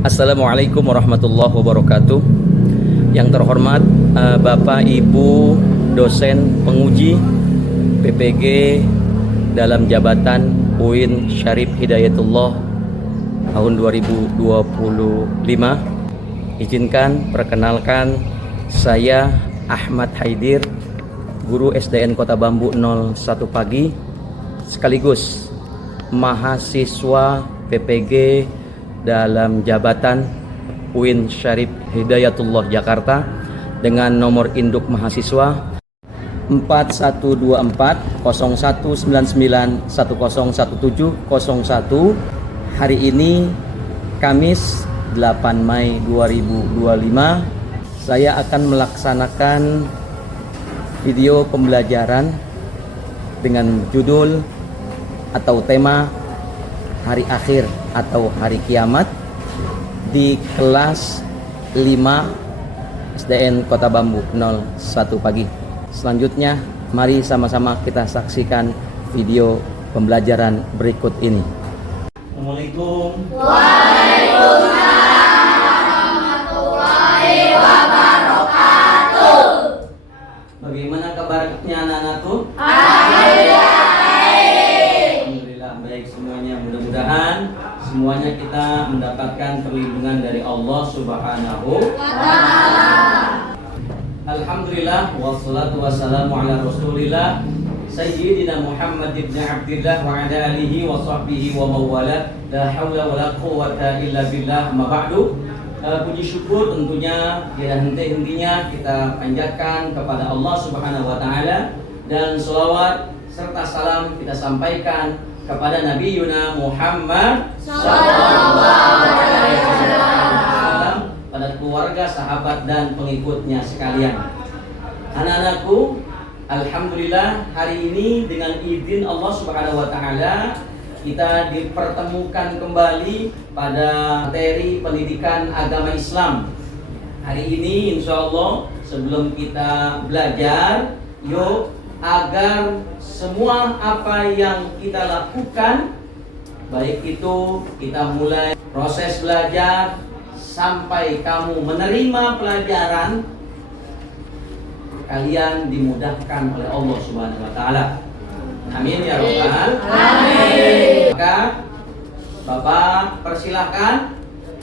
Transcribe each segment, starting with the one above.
Assalamualaikum warahmatullahi wabarakatuh. Yang terhormat Bapak Ibu dosen penguji PPG dalam jabatan UIN Syarif Hidayatullah tahun 2025. Izinkan perkenalkan, saya Ahmad Haidir, guru SDN Kota Bambu 01 Pagi, sekaligus mahasiswa PPG dalam jabatan UIN Syarif Hidayatullah Jakarta dengan nomor induk mahasiswa 4124 0199 101701. Hari ini Kamis 8 Mei 2025 saya akan melaksanakan video pembelajaran dengan judul atau tema hari akhir atau hari kiamat di kelas 5 SDN Kota Bambu 01 Pagi. Selanjutnya mari sama-sama kita saksikan video pembelajaran berikut ini. Assalamualaikum. Waalaikumsalam warahmatullahi wabarakatuh. Bagaimana kabarnya anak-anakku? Alhamdulillah baik semuanya. Mudah-mudahan semuanya kita mendapatkan perlindungan dari Allah Subhanahu wa Ta'ala. Alhamdulillah wassalatu wassalamu ala Rasulillah Sayyidina Muhammad ibn Abdillah wa ala alihi wa sahbihi wa mawala. La hawla wa la quwwata illa billah. Ma ba'du. Puji syukur tentunya tidak henti-hentinya kita panjatkan kepada Allah Subhanahu wa Ta'ala, dan selawat serta salam kita sampaikan kepada Nabi Yuna Muhammad sallallahu alaihi wasallam, pada keluarga, sahabat dan pengikutnya sekalian. Anak-anakku, alhamdulillah hari ini dengan izin Allah Subhanahu wa Ta'ala kita dipertemukan kembali pada materi pendidikan agama Islam. Hari ini insya Allah sebelum kita belajar, yuk agar semua apa yang kita lakukan, baik itu kita mulai proses belajar sampai kamu menerima pelajaran, kalian dimudahkan oleh Allah Subhanahu wa Ta'ala. Amin ya rabbal alamin. Maka Bapak persilahkan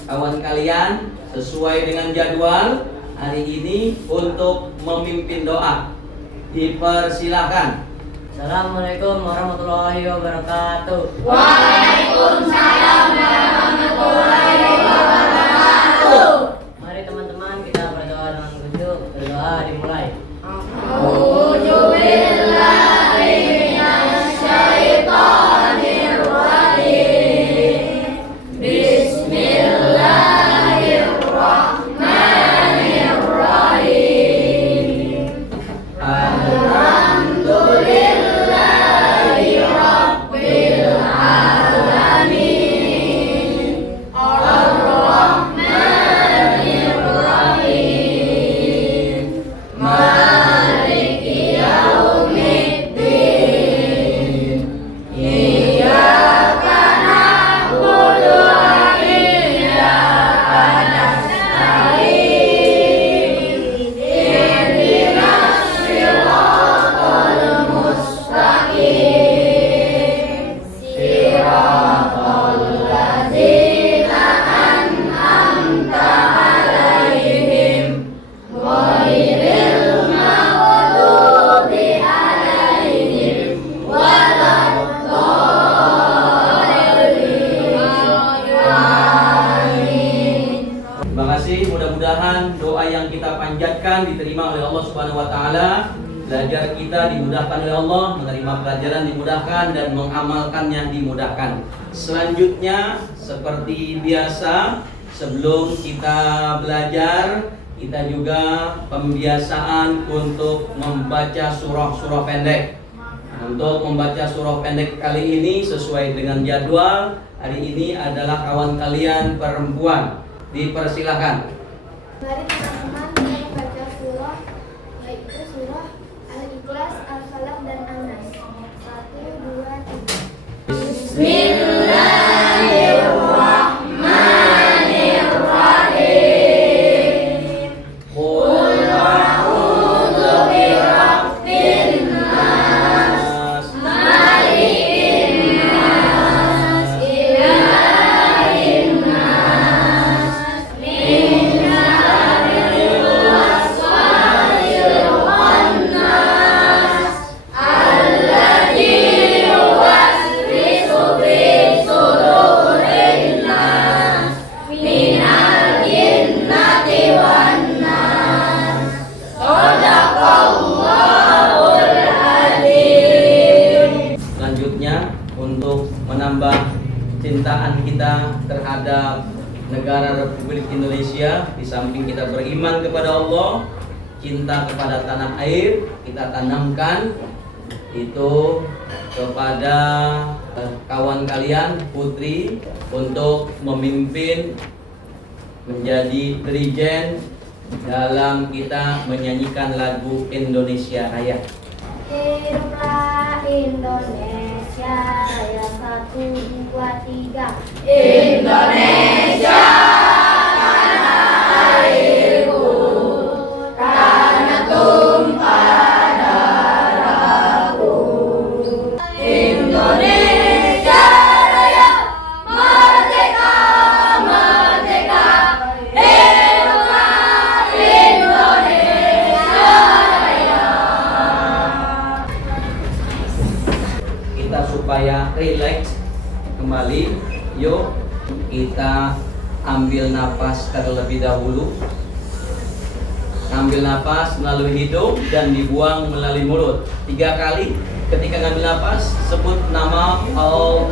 kawan kalian sesuai dengan jadwal hari ini untuk memimpin doa. Dipersilahkan. Assalamualaikum warahmatullahi wabarakatuh. Waalaikumsalam warahmatullahi wabarakatuh. Mari teman-teman kita berdoa dengan khusyuk. Berdoa dimulai. A'udzubillahi minasyaitonir rajim. Bismillahirrahmanirrahim. Alhamdulillahi rabbil alamin. Ar-Rahmanir Rahim. Maliki yaumiddin. Iyyaka na'budu wa iyyaka nasta'in. Ihdinas siratal mustaqim. Siratal ladzina an'amta 'alaihim ghairil maghdubi 'alaihim waladdallin. Terima kasih, mudah-mudahan doa yang kita panjatkan diterima oleh Allah Subhanahu wa Ta'ala. Belajar kita dimudahkan oleh Allah, menerima pelajaran dimudahkan, dan mengamalkannya dimudahkan. Selanjutnya, seperti biasa, sebelum kita belajar, kita juga pembiasaan untuk membaca surah-surah pendek. Untuk membaca surah pendek kali ini sesuai dengan jadwal, hari ini adalah kawan kalian perempuan. Dipersilahkan. Mari teman-teman kita membaca surah, yaitu surah Al-Ikhlas, Al-Falaq, dan An-Nas. 1, 2, 3. Bismillahirrahmanirrahim. selanjutnya untuk menambah cintaan kita terhadap negara Republik Indonesia. Di samping kita beriman kepada Allah, cinta kepada tanah air kita tanamkan itu kepada kawan kalian putri untuk memimpin menjadi dirijen dalam kita menyanyikan lagu Indonesia Raya. Hiduplah Indonesia Raya 1, 2, 3. Indonesia tanah airku, tanah tumpah darahku. Indonesia Raya, merdeka, merdeka. Hiduplah Indonesia Raya. Kita supaya rileks kembali, yuk kita ambil napas terlebih dahulu. Ambil napas melalui hidung dan dibuang melalui mulut 3 kali. Ketika ngambil napas sebut nama Allah,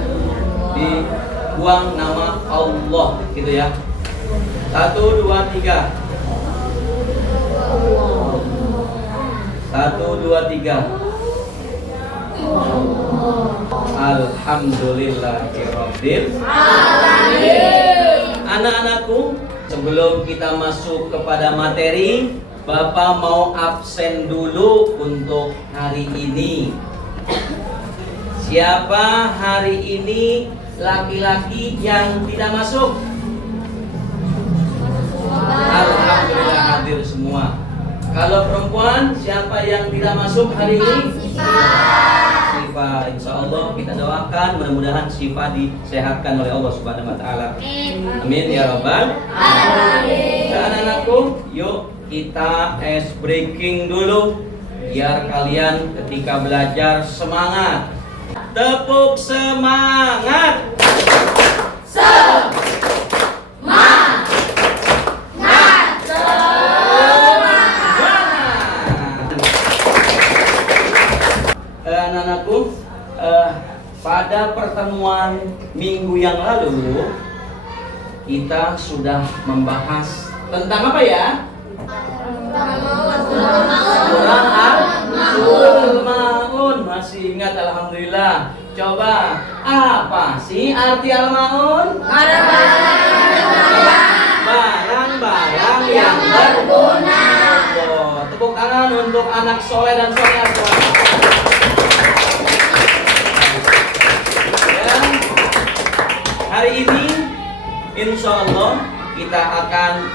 dibuang nama Allah, gitu ya. 1, 2, 3. 1, 2, 3. Alhamdulillahirabbil alamin. Anak-anakku, sebelum kita masuk kepada materi, Bapak mau absen dulu untuk hari ini. Siapa hari ini laki-laki yang tidak masuk? Alhamdulillah hadir semua. Kalau perempuan, siapa yang tidak masuk hari ini? Sifa. Insya Allah kita doakan mudah-mudahan Sifa disehatkan oleh Allah Subhanahu Wa Taala. Amin ya Rabbal alamin. Anak-anakku, yuk kita ice breaking dulu biar kalian ketika belajar semangat. Tepuk semangat. Anak-anakku, pada pertemuan minggu yang lalu kita sudah membahas tentang apa ya? Surah Al-Maun. Masih ingat? Alhamdulillah. Coba, apa sih arti Al-Maun? Barang-barang yang berguna. Tepuk tangan untuk anak soleh dan solehah. Hari ini insya Allah kita akan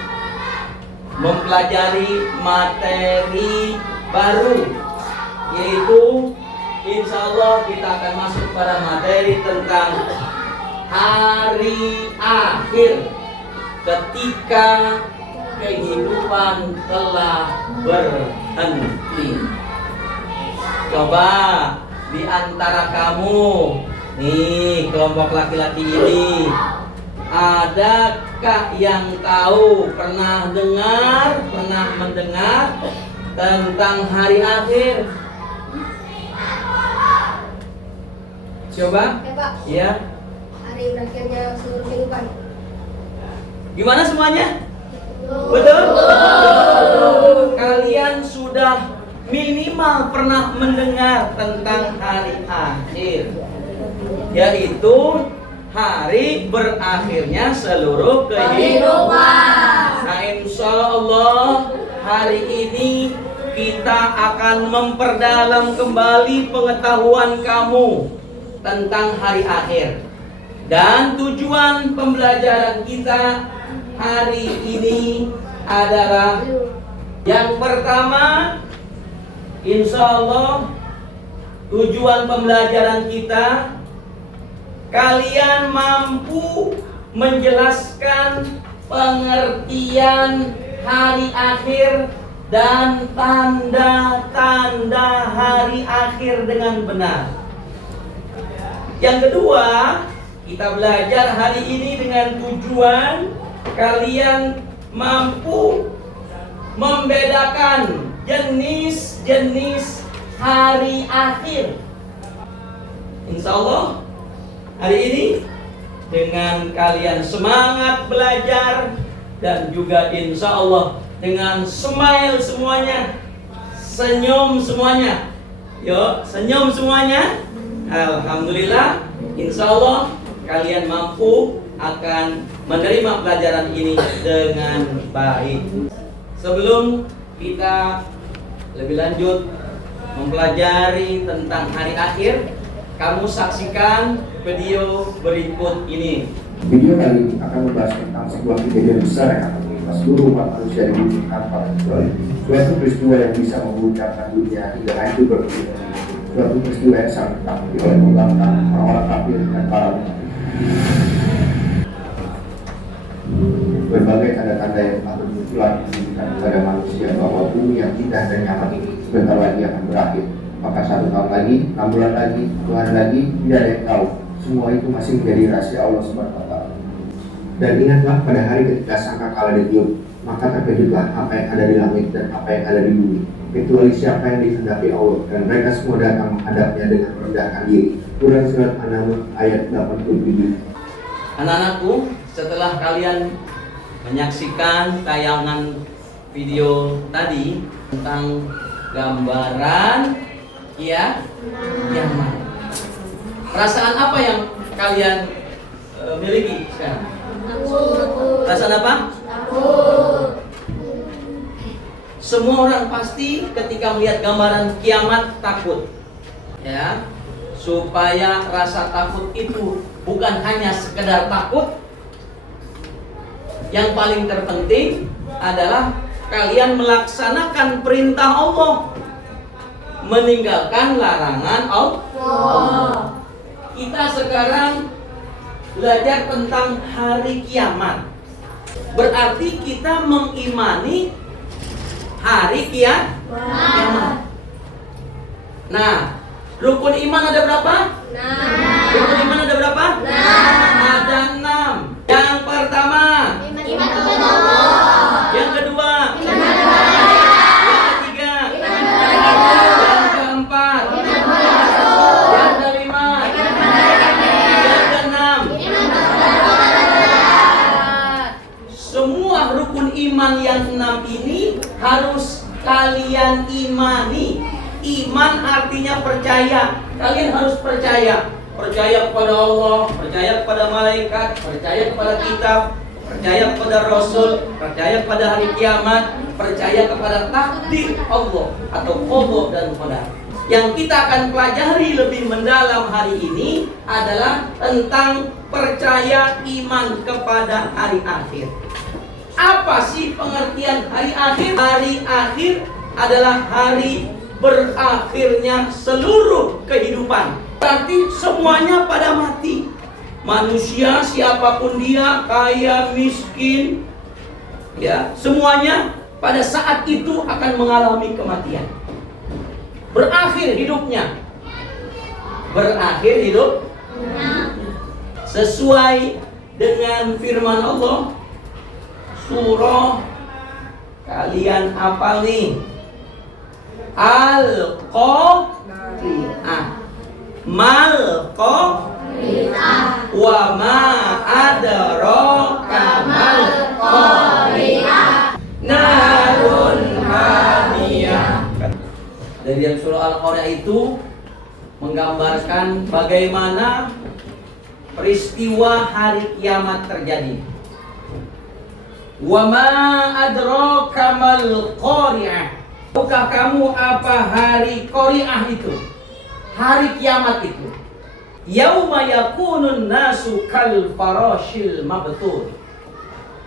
mempelajari materi baru, yaitu insya Allah kita akan masuk pada materi tentang hari akhir ketika kehidupan telah berhenti. Coba di antara kamu nih, kelompok laki-laki ini, adakah yang tahu, pernah mendengar tentang hari akhir? Coba? Ya Pak, Ya. hari berakhirnya seluruh kehidupan. Gimana semuanya? Betul? Betul. Kalian sudah minimal pernah mendengar tentang hari akhir, yaitu hari berakhirnya seluruh kehidupan. Nah, insya Allah hari ini kita akan memperdalam kembali pengetahuan kamu tentang hari akhir. Dan tujuan pembelajaran kita hari ini adalah yang pertama, insya Allah tujuan pembelajaran kita, kalian mampu menjelaskan pengertian hari akhir dan tanda-tanda hari akhir dengan benar. Yang kedua, kita belajar hari ini dengan tujuan kalian mampu membedakan jenis-jenis hari akhir. Insya Allah hari ini dengan kalian semangat belajar dan juga insya Allah dengan smile semuanya, senyum semuanya. Yuk, senyum semuanya. Alhamdulillah, insya Allah kalian mampu akan menerima pelajaran ini dengan baik. Sebelum kita lebih lanjut mempelajari tentang hari akhir, kamu saksikan video berikut ini. Video kali ini akan membahas tentang sebuah kejadian besar yang akan menimpa seluruh umat manusia di bumi tanpa kecuali. Suatu peristiwa yang bisa mengguncangkan dunia hingga hancur berpindah. Suatu peristiwa yang sangat ditakuti oleh pembangkang orang-orang kafir dan para munafik. Berbagai tanda-tanda yang telah bermunculan menunjukkan kepada manusia bahwa bumi yang indah dan nyaman ini sebentar lagi akan berakhir. Maka 1 tahun lagi, 6 bulan lagi, 1 hari lagi, tidak ada yang tahu. Semua itu masih menjadi rahasia Allah SWT. Dan ingatlah pada hari ketika sangkakala ditiup, maka terkejutlah apa yang ada di langit dan apa yang ada di bumi, kecuali siapa yang dikehendaki Allah, dan mereka semua datang menghadapnya dengan merendahkan diri. Quran Surat An-Naml ayat 87. Anak-anakku, setelah kalian menyaksikan tayangan video tadi tentang gambaran kiamat, perasaan apa yang kalian miliki sekarang? Perasaan apa? Semua orang pasti ketika melihat gambaran kiamat takut, ya. Supaya rasa takut itu bukan hanya sekedar takut, yang paling terpenting adalah kalian melaksanakan perintah Allah, meninggalkan larangan Allah. Kita sekarang belajar tentang hari kiamat. Berarti kita mengimani hari kiamat. Nah, rukun iman ada berapa? 6. Rukun iman ada berapa? 6. Ada 6. Yang pertama, Iman kepada Allah. yang kedua, Iman kepada Nabi. yang ketiga, Iman kepada kita. yang keempat, Iman kepada Rasul. yang kelima, Iman kepada Nabi. yang keenam. Iman kepada Allah. Semua rukun iman yang 6 ini harus kalian imani. Iman artinya percaya. Kalian harus percaya. Percaya kepada Allah, percaya kepada malaikat, percaya kepada kitab, percaya kepada Rasul, percaya kepada hari kiamat, percaya kepada takdir Allah atau qada dan qadar. Yang kita akan pelajari lebih mendalam hari ini adalah tentang percaya iman kepada hari akhir. Apa sih pengertian hari akhir? Hari akhir adalah hari berakhirnya seluruh kehidupan. Berarti semuanya pada mati. Manusia siapapun dia, kaya, miskin, ya, semuanya pada saat itu akan mengalami kematian. Berakhir hidupnya. Berakhir hidup sesuai dengan firman Allah. Surah kalian hafal nih, Al-Qari'ah, Mal-Qari'ah, wa ma adraka mal-Qari'ah, narun hamiyah. Dari yang surah Al-Qari'ah itu menggambarkan bagaimana peristiwa hari kiamat terjadi. Wa ma adraka mal-Qari'ah. Tahukah kamu apa hari Qari'ah itu? Hari kiamat itu. Yauma yakunun nasu kal farashil mabthur.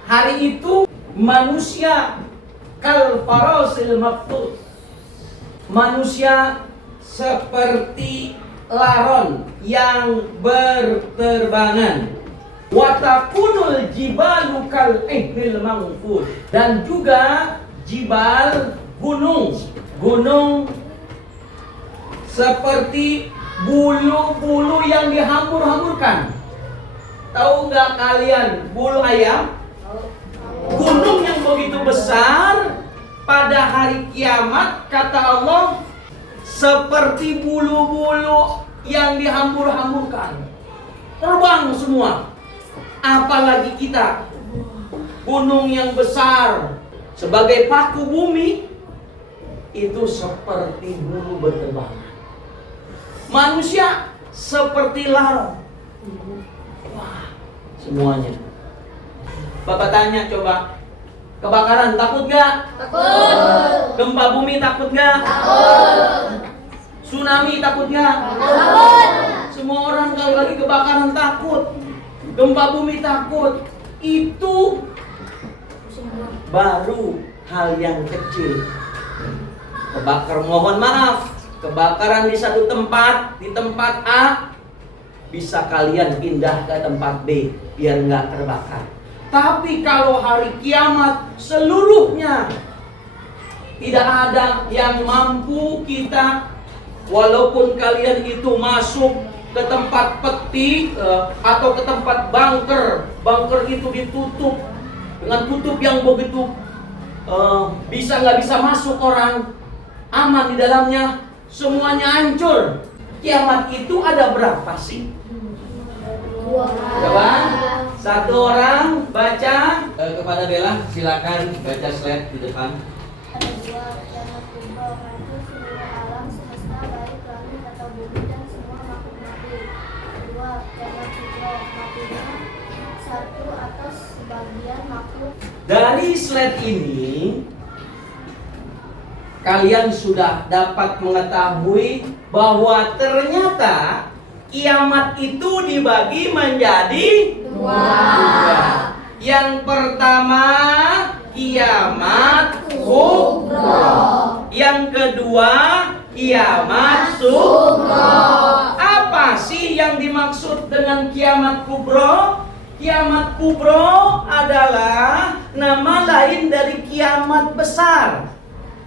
Hari itu manusia kal farashil mabthur. Manusia seperti laron yang berterbangan. Watakunul jibalu kal ihnil manfush. Dan juga jibal, gunung seperti bulu-bulu yang dihambur-hamburkan. Tahu nggak kalian bulu ayam? Gunung yang begitu besar pada hari kiamat, kata Allah, seperti bulu-bulu yang dihambur-hamburkan, terbang semua. Apalagi kita, gunung yang besar sebagai paku bumi itu seperti bulu berterbangan. Manusia seperti larang. Wah, semuanya. Bapak tanya coba, kebakaran takut gak? Takut. Gempa bumi takut gak? Takut. Tsunami takut gak? Takut. Semua orang kalau lagi kebakaran takut, gempa bumi takut. Itu baru hal yang kecil. Mohon maaf, kebakaran di satu tempat, di tempat A, bisa kalian pindah ke tempat B biar nggak terbakar. Tapi kalau hari kiamat seluruhnya tidak ada yang mampu kita, walaupun kalian itu masuk ke tempat peti atau ke tempat bunker, bunker itu ditutup dengan tutup yang begitu bisa nggak bisa masuk orang, aman di dalamnya, semuanya hancur. Kiamat itu ada berapa sih? Coba satu orang baca kepada Bella, silakan baca slide di depan. Ada dua, kiamat kubra, itu seluruh alam semesta baik langit atau bumi dan semua makhluk mati. Kedua, kiamat kubra, matinya satu atau sebagian makhluk. Dari slide ini kalian sudah dapat mengetahui bahwa ternyata kiamat itu dibagi menjadi Dua. Yang pertama kiamat kubra, yang kedua kiamat sughra. Apa sih yang dimaksud dengan kiamat kubra? Kiamat kubra adalah nama lain dari kiamat besar.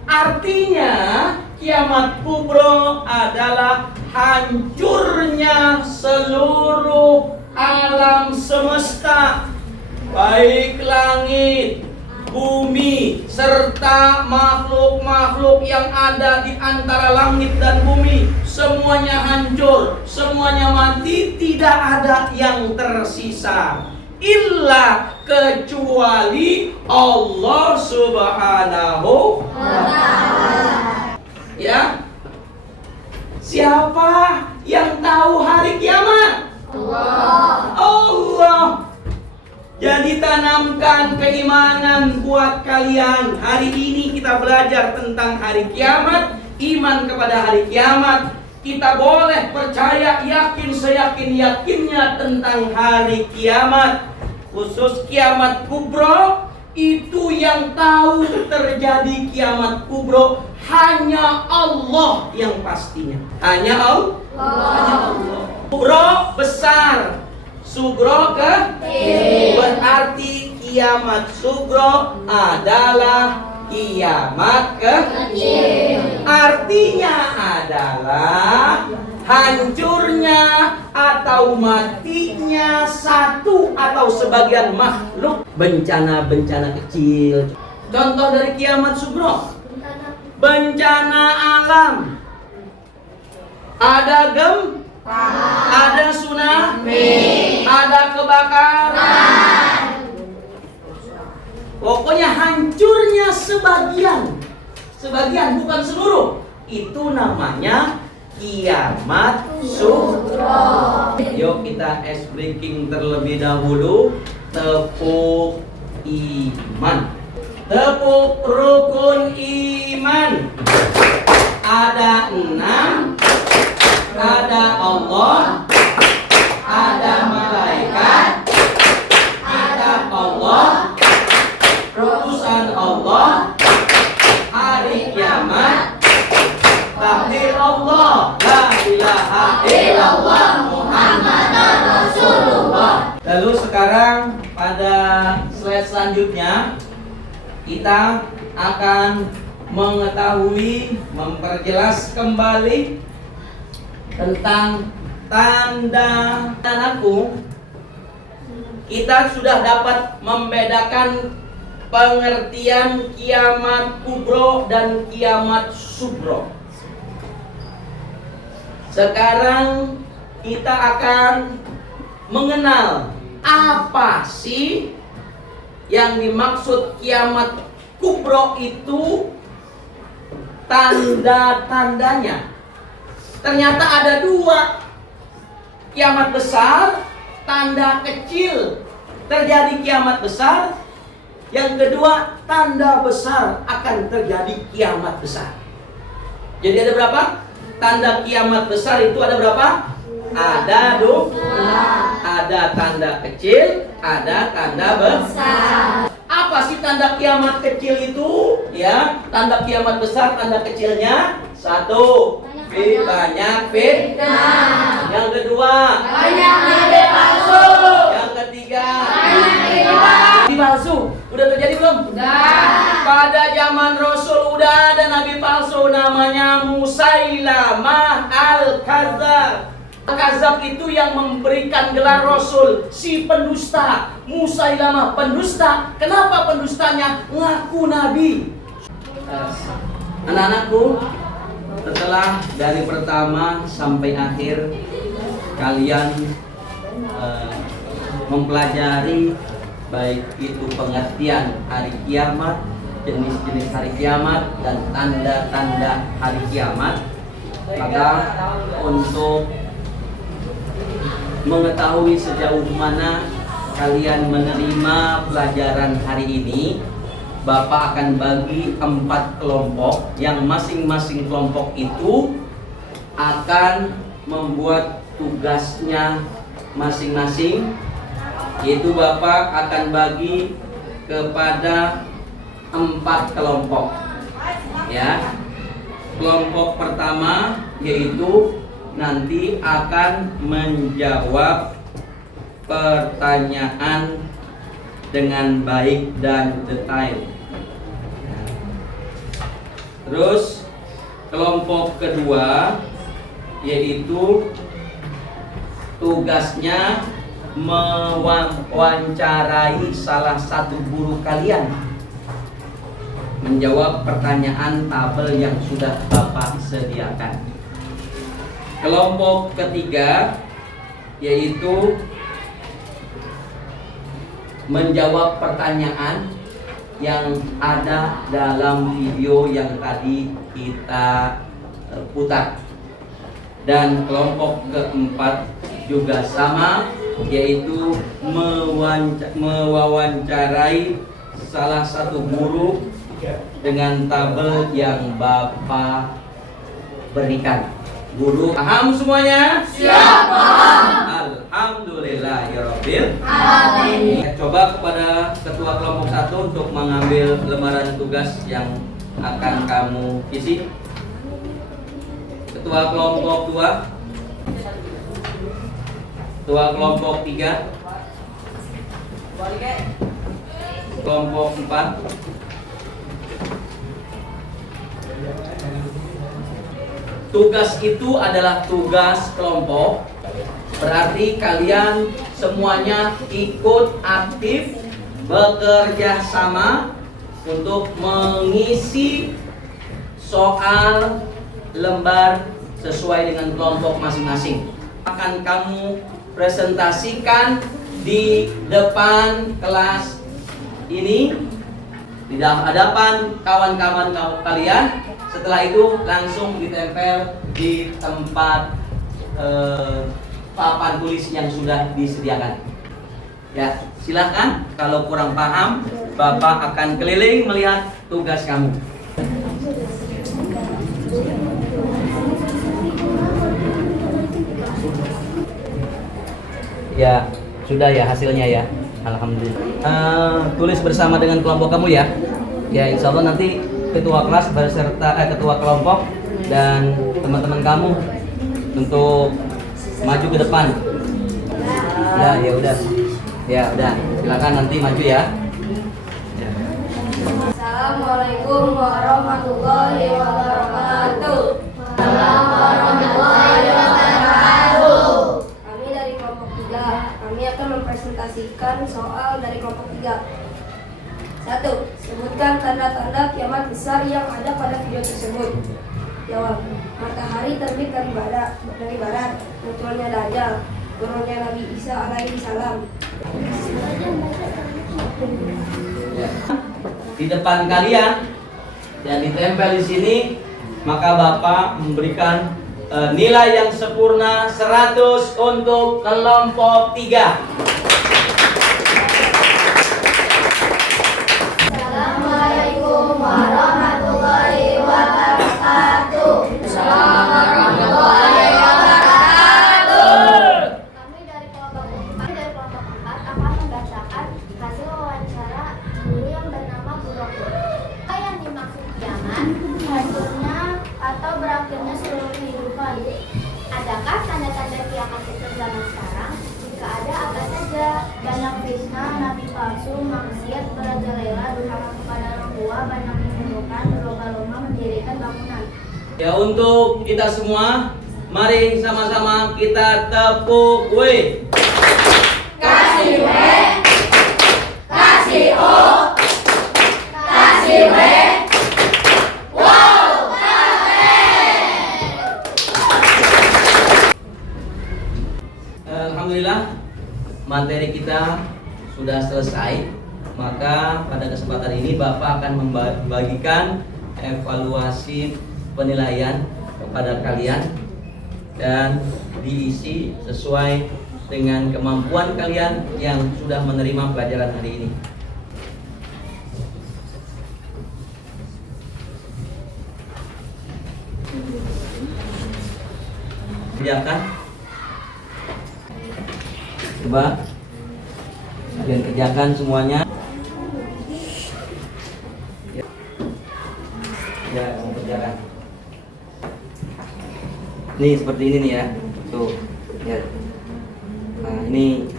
Artinya kiamat kubra adalah hancurnya seluruh alam semesta, baik langit, bumi, serta makhluk-makhluk yang ada di antara langit dan bumi. Semuanya hancur, semuanya mati, tidak ada yang tersisa. Illa kecuali Allah Subhanahu wa Ta'ala. Ya. Siapa yang tahu hari kiamat? Allah. Jadi tanamkan keimanan buat kalian. Hari ini kita belajar tentang hari kiamat, iman kepada hari kiamat. Kita boleh percaya, yakin, seyakin-yakinnya tentang hari kiamat. Khusus kiamat kubra, itu yang tahu terjadi kiamat kubra hanya Allah yang pastinya. Hanya Allah. Hanya Allah. Kubra besar, sugro kecil. Berarti kiamat sugro adalah kiamat kecil. Artinya adalah hancurnya atau matinya satu atau sebagian makhluk, bencana-bencana kecil. Contoh dari kiamat sugro, bencana alam. Ada gempa, ada tsunami, ada kebakaran. Pokoknya hancurnya sebagian bukan seluruh. Itu namanya kiamat sugro. Yuk kita ice breaking terlebih dahulu. Tepuk iman. Tepuk rukun iman. Ada 6. Ada Allah, ada malaikat, ada Allah, utusan Allah, hari kiamat, takdir Allah, la ilaha illallah Muhammadan Rasulullah. Lalu sekarang pada slide selanjutnya kita akan mengetahui, memperjelas kembali tentang tanda aku. Kita sudah dapat membedakan pengertian kiamat kubro dan kiamat sugro. Sekarang kita akan mengenal apa sih yang dimaksud kiamat kubro itu, tanda-tandanya. Ternyata ada dua. Kiamat besar, tanda kecil terjadi kiamat besar. Yang kedua, tanda besar akan terjadi kiamat besar. Jadi ada berapa? Tanda kiamat besar itu ada berapa? Ada dua. Ada tanda kecil, ada tanda besar. Apa sih tanda kiamat kecil itu? Ya, tanda kiamat besar, tanda kecilnya satu, banyak fitnah. Yang kedua, Banyak nabi palsu. yang ketiga, Banyak nabi palsu. Udah terjadi belum? Pada zaman Rasul udah ada nabi palsu namanya Musailamah Al-Kadzab. Al-Kadzab itu yang memberikan gelar Rasul, si pendusta. Musailamah pendusta. Kenapa pendustanya? Ngaku nabi. Anak-anakku, setelah dari pertama sampai akhir kalian mempelajari baik itu pengertian hari kiamat, jenis-jenis hari kiamat, dan tanda-tanda hari kiamat, maka untuk mengetahui sejauh mana kalian menerima pelajaran hari ini, Bapak akan bagi 4 kelompok yang masing-masing kelompok itu akan membuat tugasnya masing-masing, yaitu Bapak akan bagi kepada 4 kelompok. Ya. Kelompok pertama yaitu nanti akan menjawab pertanyaan dengan baik dan detail. Terus kelompok kedua yaitu tugasnya mewawancarai salah satu guru kalian, menjawab pertanyaan tabel yang sudah Bapak sediakan. Kelompok ketiga yaitu menjawab pertanyaan yang ada dalam video yang tadi kita putar. Dan kelompok keempat juga sama, yaitu mewawancarai salah satu guru dengan tabel yang Bapak berikan. Guru paham semuanya? Siap, paham. Alhamdulillahirabbil Amin. Coba kepada ketua kelompok 1 untuk mengambil lembaran tugas yang akan kamu isi. Ketua kelompok 2, ketua kelompok 3, kelompok 4, tugas itu adalah tugas kelompok. Berarti kalian semuanya ikut aktif bekerja sama untuk mengisi soal lembar sesuai dengan kelompok masing-masing. Akan kamu presentasikan di depan kelas ini, di hadapan kawan-kawan kalian. Setelah itu langsung ditempel di tempat papan tulis yang sudah disediakan. Ya, silakan. Kalau kurang paham, Bapak akan keliling melihat tugas kamu. Ya, sudah ya hasilnya ya. Alhamdulillah. Tulis bersama dengan kelompok kamu ya. Ya, insya Allah nanti ketua kelas beserta ketua kelompok dan teman-teman kamu untuk maju ke depan. Ya udah. Ya udah, silakan nanti maju ya. Assalamualaikum warahmatullahi wabarakatuh. Assalamualaikum warahmatullahi wabarakatuh. Kami dari kelompok 3. Kami akan mempresentasikan soal dari kelompok 3. 1. Sebutkan tanda-tanda kiamat besar yang ada pada video tersebut. Jawab, matahari terbit dari barat, munculnya Dajjal, turunnya Nabi Isa alaihi salam. Ya. Di depan kalian yang ditempel di sini, maka Bapak memberikan nilai yang sempurna 100 untuk kelompok 3. Assalamualaikum warahmatullahi wabarakatuh. Assalamualaikum warahmatullahi wabarakatuh. Kami dari kelompok 4 akan membacakan hasil wawancara guru yang bernama Bu Rohim. Apa yang dimaksud kiamat? Hancurnya atau berakhirnya seluruh kehidupan. Adakah tanda-tanda kiamat itu zaman sekarang? Jika ada, apa saja? Banyak fitnah, nabi palsu, maksiat, merajalela, durhaka kepada orang tua, banyak menyerukan, berlomba-lomba mendirikan bangunan. Ya, untuk kita semua, mari sama-sama kita tepuk W. Kasih W, kasih O, kasih W. Wow, Alhamdulillah, materi kita sudah selesai. Maka pada kesempatan ini Bapak akan membagikan evaluasi penilaian kepada kalian dan diisi sesuai dengan kemampuan kalian yang sudah menerima pelajaran hari ini. Kerjakan. Coba kalian kerjakan semuanya. Ya, kamu kerjakan. Nih seperti ini nih ya. Tuh, ya. Nah, ini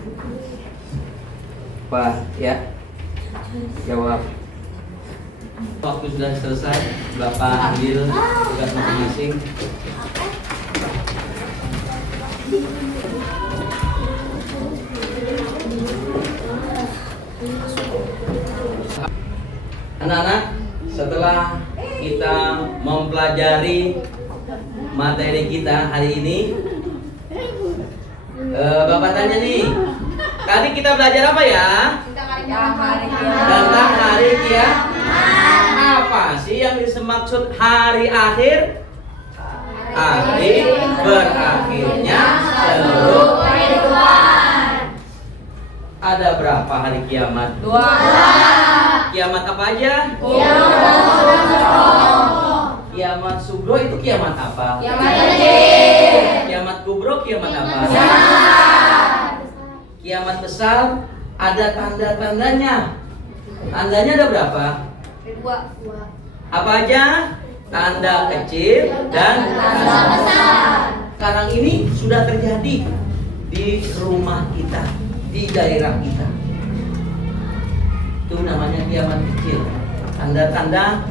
apa ya? Jawab. Waktu sudah selesai, Bapak ambil tugas masing-masing. Anak-anak, setelah kita mempelajari materi kita hari ini, Bapak tanya nih, tadi kita belajar apa ya? Tentang hari kiamat. Apa sih yang dimaksud hari akhir? Hari berakhirnya seluruh kehidupan. Ada berapa hari kiamat? 2. Kiamat apa aja? Kiamat sugro itu kiamat apa? Kiamat kecil. Kiamat kubro kiamat apa? Kiamat besar ada tanda-tandanya. Tandanya ada berapa? 2. Apa aja? Tanda kecil dan tanda besar. Sekarang ini sudah terjadi di rumah kita, di daerah kita. Itu namanya kiamat kecil. Tanda-tanda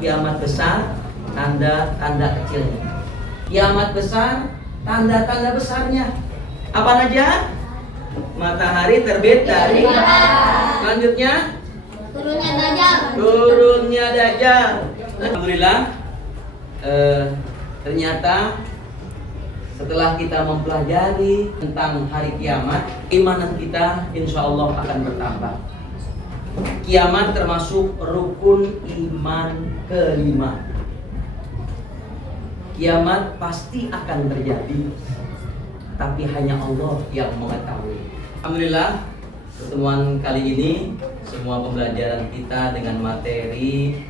kiamat besar, tanda-tanda kecilnya. Kiamat besar, tanda-tanda besarnya. Apa aja? Matahari terbit dari barat. Selanjutnya, Turunnya Dajjal. turunnya Dajjal. Alhamdulillah, ternyata setelah kita mempelajari tentang hari kiamat, keimanan kita insya Allah akan bertambah. Kiamat termasuk rukun iman kelima. Kiamat pasti akan terjadi, tapi hanya Allah yang mengetahui. Alhamdulillah, pertemuan kali ini semua pembelajaran kita dengan materi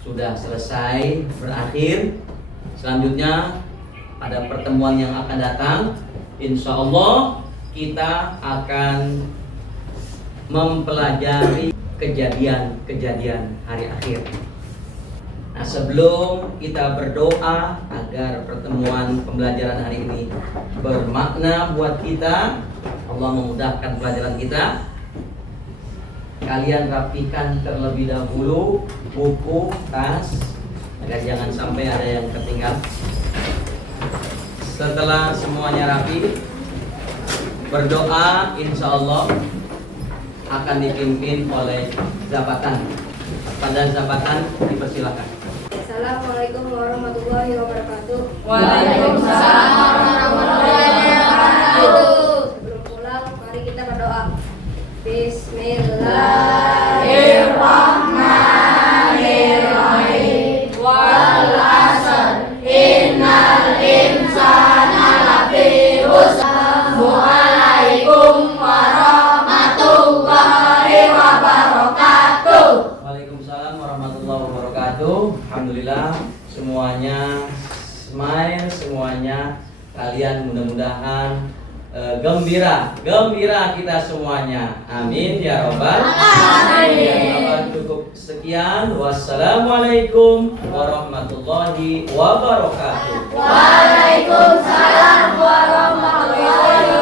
sudah selesai, berakhir. Selanjutnya pada pertemuan yang akan datang, insya Allah kita akan mempelajari kejadian-kejadian hari akhir. Nah, sebelum kita berdoa agar pertemuan pembelajaran hari ini bermakna buat kita, Allah memudahkan pelajaran kita, kalian rapikan terlebih dahulu buku, tas, agar jangan sampai ada yang tertinggal. Setelah semuanya rapi, berdoa, insya Allah akan dipimpin oleh Zapatan. Pada Zapatan dipersilakan. Assalamualaikum Assalamualaikum warahmatullahi wabarakatuh. Waalaikumsalam warahmatullahi wabarakatuh. Sebelum pulang, mari kita berdoa. Bismillahirrahmanirrahim. Wal 'ashr. Innal insana lafi khusr. Assalamualaikum warahmatullahi wabarakatuh. Waalaikumsalam warahmatullahi wabarakatuh. Alhamdulillah semuanya smile, semuanya kalian mudah-mudahan gembira kita semuanya. Amin ya robbal alamin. Cukup sekian. Wassalamualaikum warahmatullahi wabarakatuh. Waalaikumsalam warahmatullahi wabarakatuh.